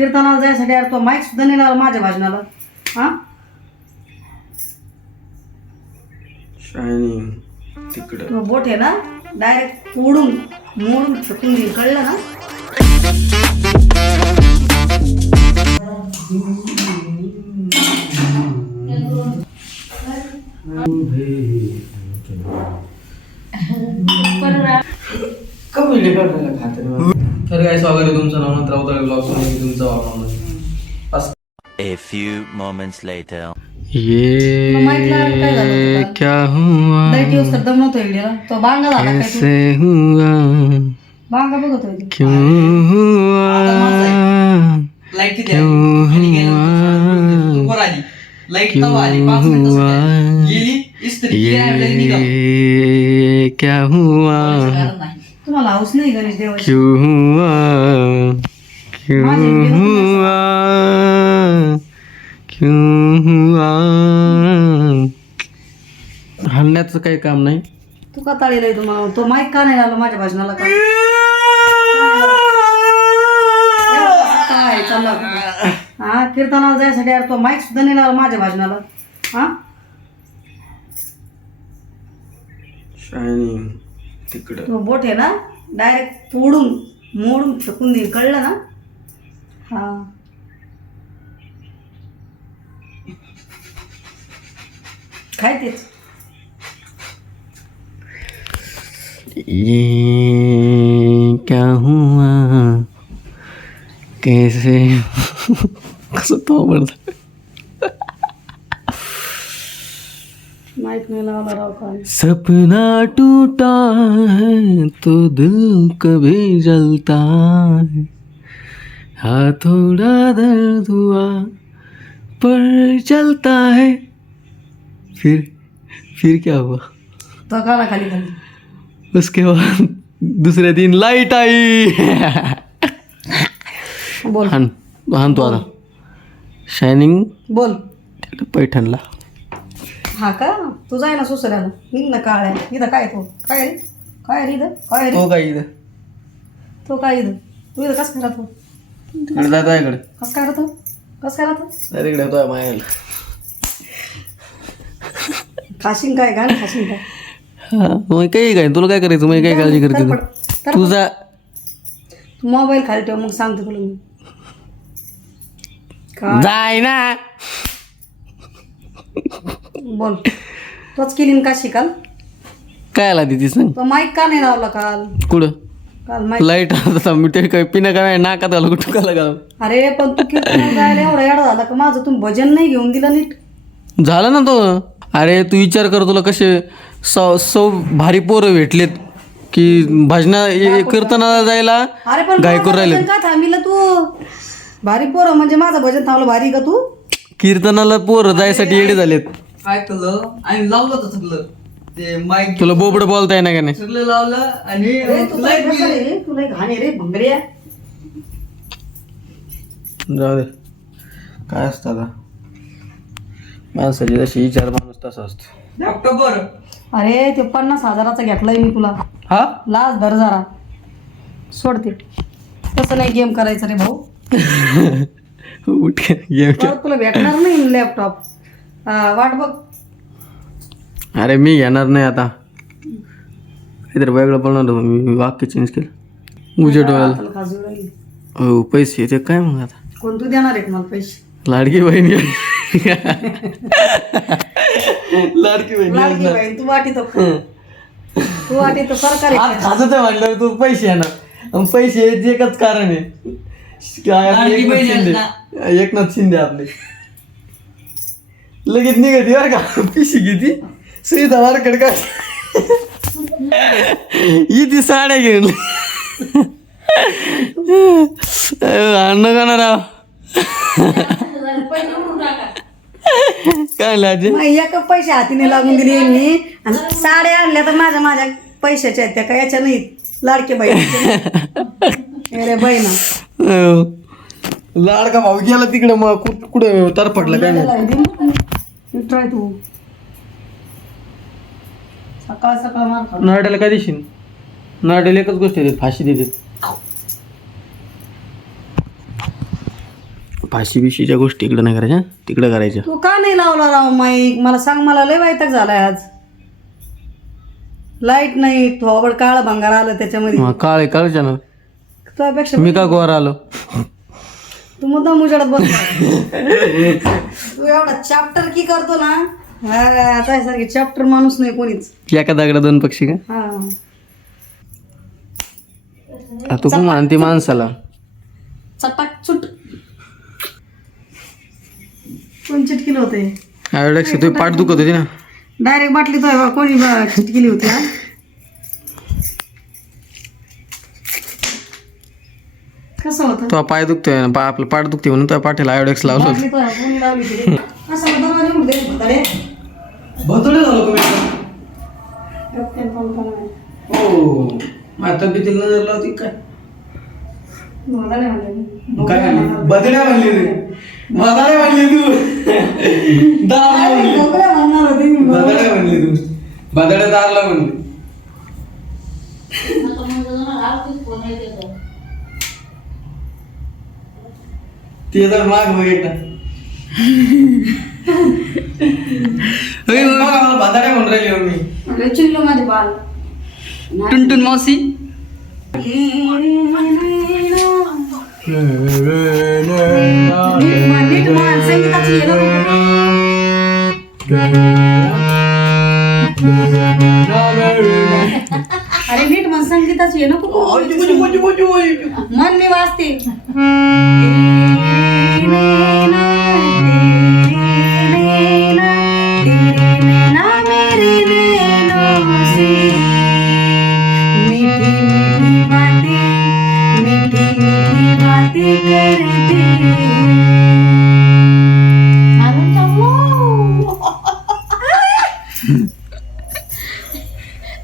कीर्तनाला जायसाठी यार तो माईक सुद्धा नेला माझ्या भाजनाला. हा शायनिंग तिकडं तो बोट आहे ना डायरेक्ट मोडून फेकून देईल, कळलं ना. तर काय स्वागत आहे तुमचं नवनाथ राऊताळे ब्लॉग्स मध्ये. तुमचं वापरणार A few moments later. तुला माईकला काय झालं ये तुला? क्या हुआ लाईट येऊस तर दम नव्हतो इकडे. तो बांगा झाला काय तू? कैसे हुआ बांगा बघतोय तू. क्यों हुआ क्यों हुआ क्यों हुआ ये क्या हुआ तुम्हाला हाऊस नाही गणेश देवाची. क्यों हुआ क्यों हुआ क्यों हुआ. हलण्याचं काही काम नाही. तू का ताळीला तुम्हाला तो माईक का नाही आला माझ्या भाजनाला का? काय चाललं हा कीर्तनाला जायसाठी यार तो माईक सुद्धा नाही आला माझ्या भाजनाला. हा शायनिंग तिकडं तो बोट आहे ना डायरेक्ट मोडून फेकून देईल, कळलं ना. हा काय तेच ये क्या हुआ कैसे कसं तो म्हणत माईक नाही लावला राव काय. सपना टूटा है तो दिल कभी जलता है हाँ थोड़ा दर्द हुआ पर चलता है फिर क्या हुआ. तो काला खाली उसके बाद दूसरे दिन लाइट आई. बोल हान तो आता शायनिंग बोल. पैठणला. हा का तू जाय ना सुसऱ्याला निघ ना काळ्या इथं काय तो काय रे काय रे इथं काय रे तो काय इथं तो काय इथं तू इथं कसं काय राहतो तिकडे जातो इकडे कसं काय राहतो तिकडे येतोय मायाला. खाशीन काय गाणं खाशीन काय. हा मग काही काय तुला काय करायचं मग काय काळजी करते तू? तुझा तू मोबाईल खाली ठेव मग सांगते तुला मी काय. जाय ना बोल तोच केली का शिकाल. काय आला ती सांग. तो माईक का नाही लावला काल कुठं काल माईक. लाईट आता मी ते काय पिण्या काय नाकात आलं कुठं का लागा. अरे पण तू कीर्तन गायला एवढा येडा झाला का माझं तुम्ही भजन नाही घेऊन दिलं नीट. झालं ना तो. अरे तू विचार कर तुला कसे सौ भारी पोरं भेटलेत की भजना कीर्तनाला जायला अरे पण गायकूर माझं राहिले. भजन का थांबिलं तू भारी पोरं म्हणजे माझं भजन थांबलं भारी का तू. कीर्तनाला पोरं जायसाठी येडे झालेत. काय केलं आणि लावलं होतं सगळं ते माईक तुला बोबड बोलता येणार का नाही. सगळं लावलं आणि अरे तू काय प्रकार आहे रे? तुला एक घाण आहे रे भंगऱ्या. जाऊ दे काय असतं आता माणसाची जशी विचार माणूस तसा असतो. ऑक्टोबर अरे ते 50,000चा घेतलाय मी तुला. हा लाज धर जरा सोडते तसं नाही गेम करायचं रे भाऊ. उठ गेम खेळ. परत तुला भेटणार नाही लॅपटॉप. वाट बघ. अरे मी घेणार नाही आता काहीतरी वेगळं बोलणार होतो मी वाक्य चेंज केलं. उजेड व्हायला हाताला खाजू राहिली. हो पैसे ते काय मग आता कोण तू देणार आहे का मला पैसे. लाडकी बहीण लाडकी लाडकी बहीण तू वाटी तो सरकारी खाजत आहे म्हटलं तू पैसे येणार आणि पैसे याचे एकच कारण आहे काय आपले लाडकी बहीण एकनाथ शिंदे एकनाथ शिंदे आपले लगेच निघते बरं का पिशी घेती सुईधा मार्केट काय इथे साड्या घेऊन अन्न का ना राव काय लाजे एक पैसे हातीने लागून दिले यांनी आणि साड्या आणल्या तर माझ्या पैशाच्या आहेत त्या काय याच्या नाही लाडके बहीण. अरे बहिणा लाडका भाऊ गेला तिकडे मग कुठं तरफडला काय नाही. ट्राय तू सकाळ सकाळ मार. नाड्याला काय देशील. नाड्याला एकच गोष्ट देतात फाशी देतात. फाशी बिशीच्या गोष्टी इकडं नाही करायच्या, तिकडं करायच्या. तू का नाही लावला राव माईक? मला सांग, मला लय वैताग झालाय आज. लाईट नाही, थोबड काळ भंगार आलं त्याच्यामध्ये. मग काळच्या ना तुझ्यापेक्षा मी का गोर आलो. तू मुद्दाम उजेडात बसला. तू एवढा चॅप्टर की करतो ना, आता सारखे चॅप्टर माणूस नाही कोणीच. एका दगडा दोन पक्षी का? हा, तू पण म्हणते माणसाला चटाक चुट. कोण चिटकिलं होते? आयोडेक्स तुझी पाठ दुखत होती ना. डायरेक्ट बाटली तो कोणी चिटकिली होती. हा, कसं होतं? तो पाय दुखतोय ना, आपलं पाठ दुखते म्हणून तुझ्या पाठीला आयोडेक्स लावलं होतं. बाटली तो कोणी लावली होती? असं दरवाजा उघडे म्हातारे. भोतडे झालो का हो. माझ्या तब्येतीला नजर लावती काय? म्हातारे म्हणले. काय म्हणली? बदड्या म्हणली तू. बदड्या म्हणली तू. बोकड्या म्हणणार होते मी. बदड्या म्हणली तू. बदड्या दारला म्हणली. ते तर माग बघितलं. बदड्या म्हणून राहिली मी. म्हणलं चिल्लो माझे बाल. टुनटुन मावशी. नीट म्हण, संगीताची ये ना. अरे नीट म्हण, संगीताची ये ना. मन मी वाजते.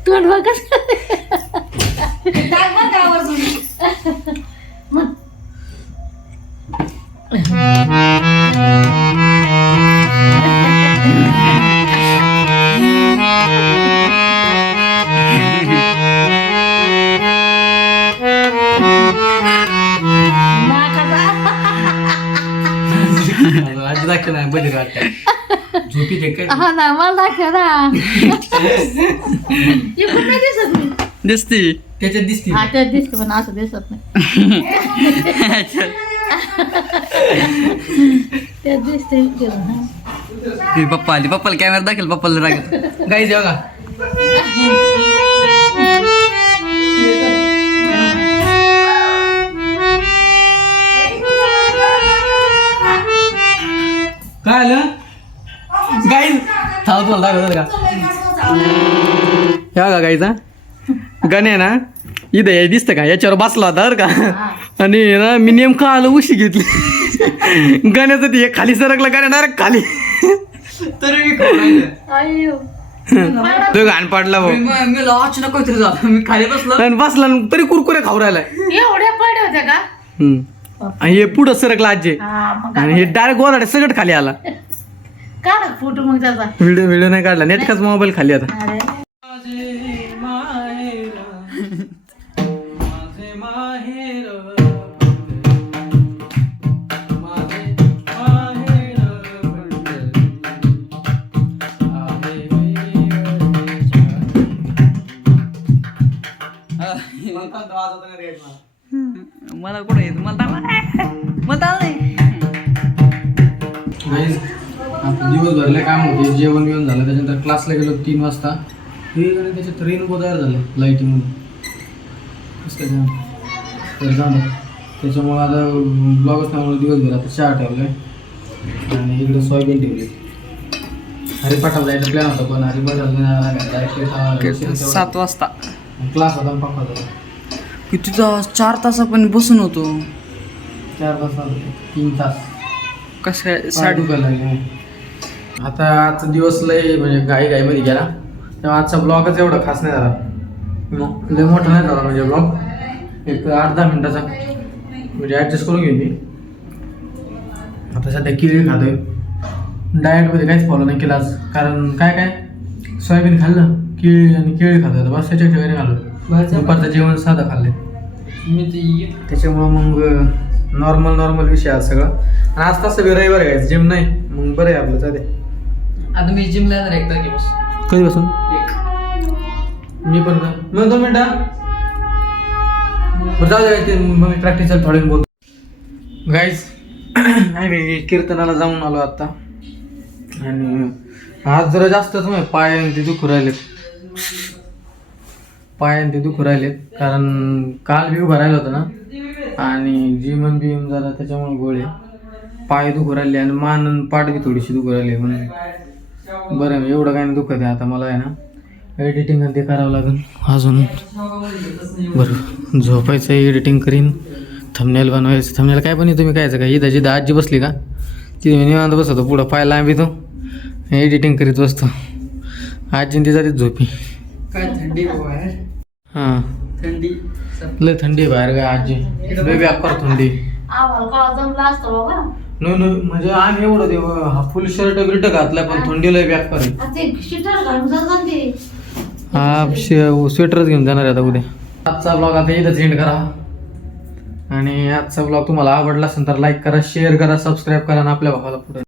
तोंड बघ आजी दाखव ना बदल वाटत झोपी दे काय. हा ना, मला दाखव ना. इकडून नाही दिसत मी. दिसती त्याच्यात दिसती. हा त्यात दिसत पण असं दिसत नाही. त्यात दिसते. पप्पा आली, पप्पाला कॅमेरा दाखल, पप्पाला दाखल. गाईज बघा काय आलं गाईज. थांब तुला दाखवत का ह्या का गाईचा गणे ना इथं हे दिसतं का, याच्यावर बसला होता बरं का. आणि ना मी नेमकं आलो उशी घेतली गण्याचं ते खाली सरकलं गाण्या डायरेक्ट खाली. तर मी खाऊ अय्यो. तो घाण पडला भाऊ. मी अचानक काहीतरी झालं, मी खाली बसलो. आणि बसला आणि तरी कुरकुरे खाऊ राहिलाय. एवढ्या पडे होत्या का? आणि हे पुढं सरकला आजी हा मग आणि हे डायरेक्ट गोदाडे सगळं खाली आला. काढ फोटो मग त्याचा. व्हिडिओ नाही काढला, नेटकाच मोबाईल खाली आता. अरे मला कुठे येत, मला नाही. दिवसभरले काम होते, जेवण बिवण झालं, त्याच्यानंतर क्लासला गेलो 3 वाजता. हे आणि त्याच्यात रेनबो तयार झालं लाईटिंग कसं काय तर झालं. त्याच्यामुळं आता ब्लॉगच त्यामुळे दिवसभर आता चहा ठेवलं आणि इकडे सोयाबीन ठेवले. हरिपाठाला जायचा प्लॅन होता पण हरिपाठाला 7 वाजता क्लास होता पप्पा झाला. किती तास? 4 तास आपण बसून होतो. 4 तास 3 तास कसं काय? पाय दुखायला लागले. आता आजचा दिवस लय म्हणजे घाईमध्ये गेला, तेव्हा आजचा ब्लॉगच एवढा खास नाही झाला. मग लय मोठा नाही झाला म्हणजे ब्लॉग एक 8-10 मिनिटाचा म्हणजे ॲडजस्ट करून घेईन मी. आता सध्या केळी खातोय. डाएटमध्ये काहीच फॉलो नाही केला आज, कारण काय सोयाबीन खाल्लं, केळी आणि केळी खातोय. आता बस त्याच्या ठिकाणी खाल्लं. दुपारचं जेवण साधं खाल्लं मी ते त्याच्यामुळं मग नॉर्मल विषय आहे सगळं. आणि आज तसं बी रविवार घ्यायचं जिम नाही, मग बरं आहे आपलं. चालेल. आता मी जिमला येणार 1 तारखेपासून. कधीपासून? 1. मी पण का मग 2 मिनिटं जाऊ द्या, मग मी प्रॅक्टिस थोडे बोलतो. गाईज आम्ही कीर्तनाला जाऊन आलो आता, आणि आज जरा जास्तच मग पाय ते दुखू राहिलेत, कारण काल बी उभं राहिलं होतं ना, आणि जिमन बिम जरा त्याच्यामुळे गोळे पाय दुखू राहिले, आणि मान आणि पाठ बी थोडीशी दुखू राहिली. म्हणून बरं एवढं काय नाही दुखत आहे. आता मला आहे ना एडिटिंग आणि ते करावं लागेल अजून. बरं झोपायचं, एडिटिंग करीन, थंबनेल बनवायचं. थंबनेल काय पण तुम्ही कायचं काय, इथं जिथं आजी बसली का तिथे मी निवांत बसतो, पुढं पाय लांबी तो एडिटिंग करीत बसतो. आजी ती जातीच झोपी. काय थंडी बाहेर, हां थंडी. लय थंडी बाहेर काय आजी, लय व्यापार थंडी. आम्हाला काळा जमला असतो बाबा. नाही म्हणजे आम्ही एवढं देव हा फुल शर्ट बिर्ट घातला, पण थंडी लय व्यापार आहे. आता ते शिटर घालून जातात ते. हा स्वेटरच घेऊन जाणार आहे आता उद्या. आजचा ब्लॉग आता इथंच एंड करा, आणि आजचा ब्लॉग तुम्हाला आवडला असेल तर लाईक करा, शेअर करा, सबस्क्राईब करा, आणि आपल्या भावाला पुढे